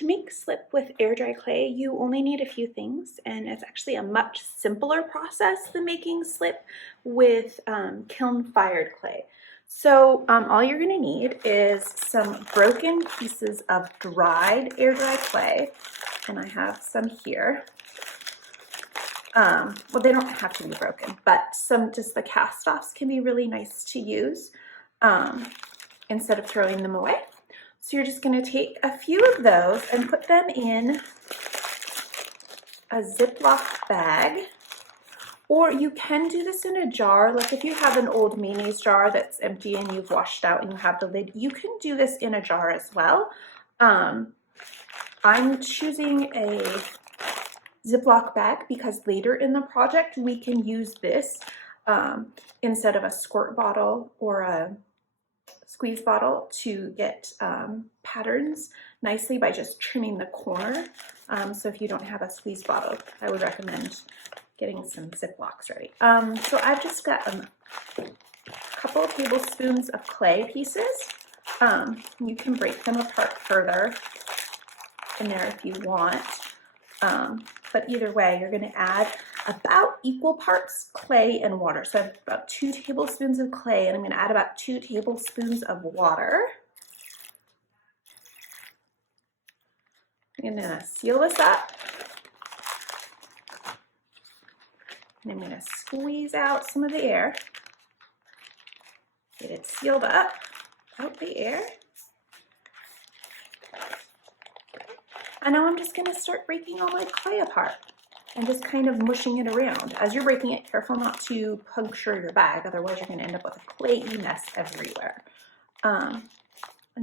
to make slip with air dry clay, you only need a few things, and it's actually a much simpler process than making slip with kiln fired clay. So all you're going to need is some broken pieces of dried air dry clay, and I have some here. Well, they don't have to be broken, but just the cast-offs can be really nice to use instead of throwing them away. So you're just going to take a few of those and put them in a Ziploc bag, or you can do this in a jar. Like if you have an old mayonnaise jar that's empty and you've washed out and you have the lid, you can do this in a jar as well. I'm choosing a Ziploc bag because later in the project we can use this instead of a squirt bottle or a squeeze bottle to get patterns nicely by just trimming the corner. So if you don't have a squeeze bottle, I would recommend getting some Ziplocs ready. So I've just got a couple of tablespoons of clay pieces. You can break them apart further in there if you want. But either way, you're going to add about equal parts clay and water. So I have about 2 tablespoons of clay, and I'm going to add about 2 tablespoons of water. I'm going to seal this up. And I'm going to squeeze out some of the air. Get it sealed up, out the air. And now I'm just going to start breaking all my clay apart and just kind of mushing it around. As you're breaking it, careful not to puncture your bag, otherwise you're going to end up with a clayey mess everywhere. And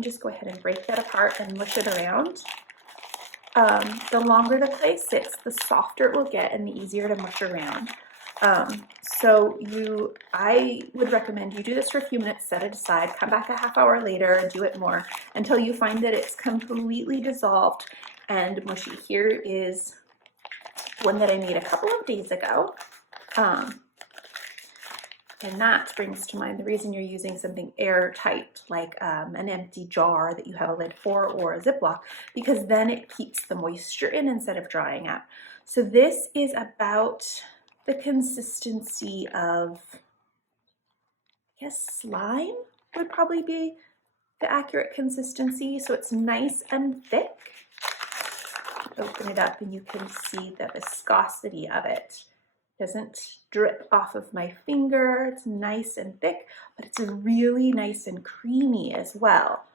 just go ahead and break that apart and mush it around. The longer the clay sits, the softer it will get and the easier to mush around. I would recommend you do this for a few minutes, set it aside, come back a half hour later and do it more until you find that it's completely dissolved and mushy. Here is one that I made a couple of days ago. And that brings to mind the reason you're using something airtight, like an empty jar that you have a lid for, or a Ziploc, because then it keeps the moisture in instead of drying out. So this is about the consistency of, I guess, slime would probably be the accurate consistency. So it's nice and thick. Open it up and you can see the viscosity of it. It doesn't drip off of my finger. It's nice and thick, but it's really nice and creamy as well.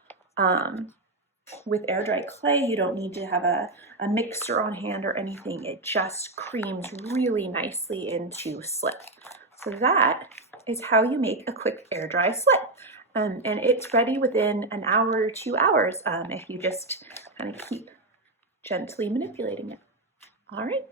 With air dry clay, you don't need to have a mixer on hand or anything. It just creams really nicely into slip. So that is how you make a quick air dry slip. And it's ready within an hour or 2 hours if you just kind of keep gently manipulating it. All right.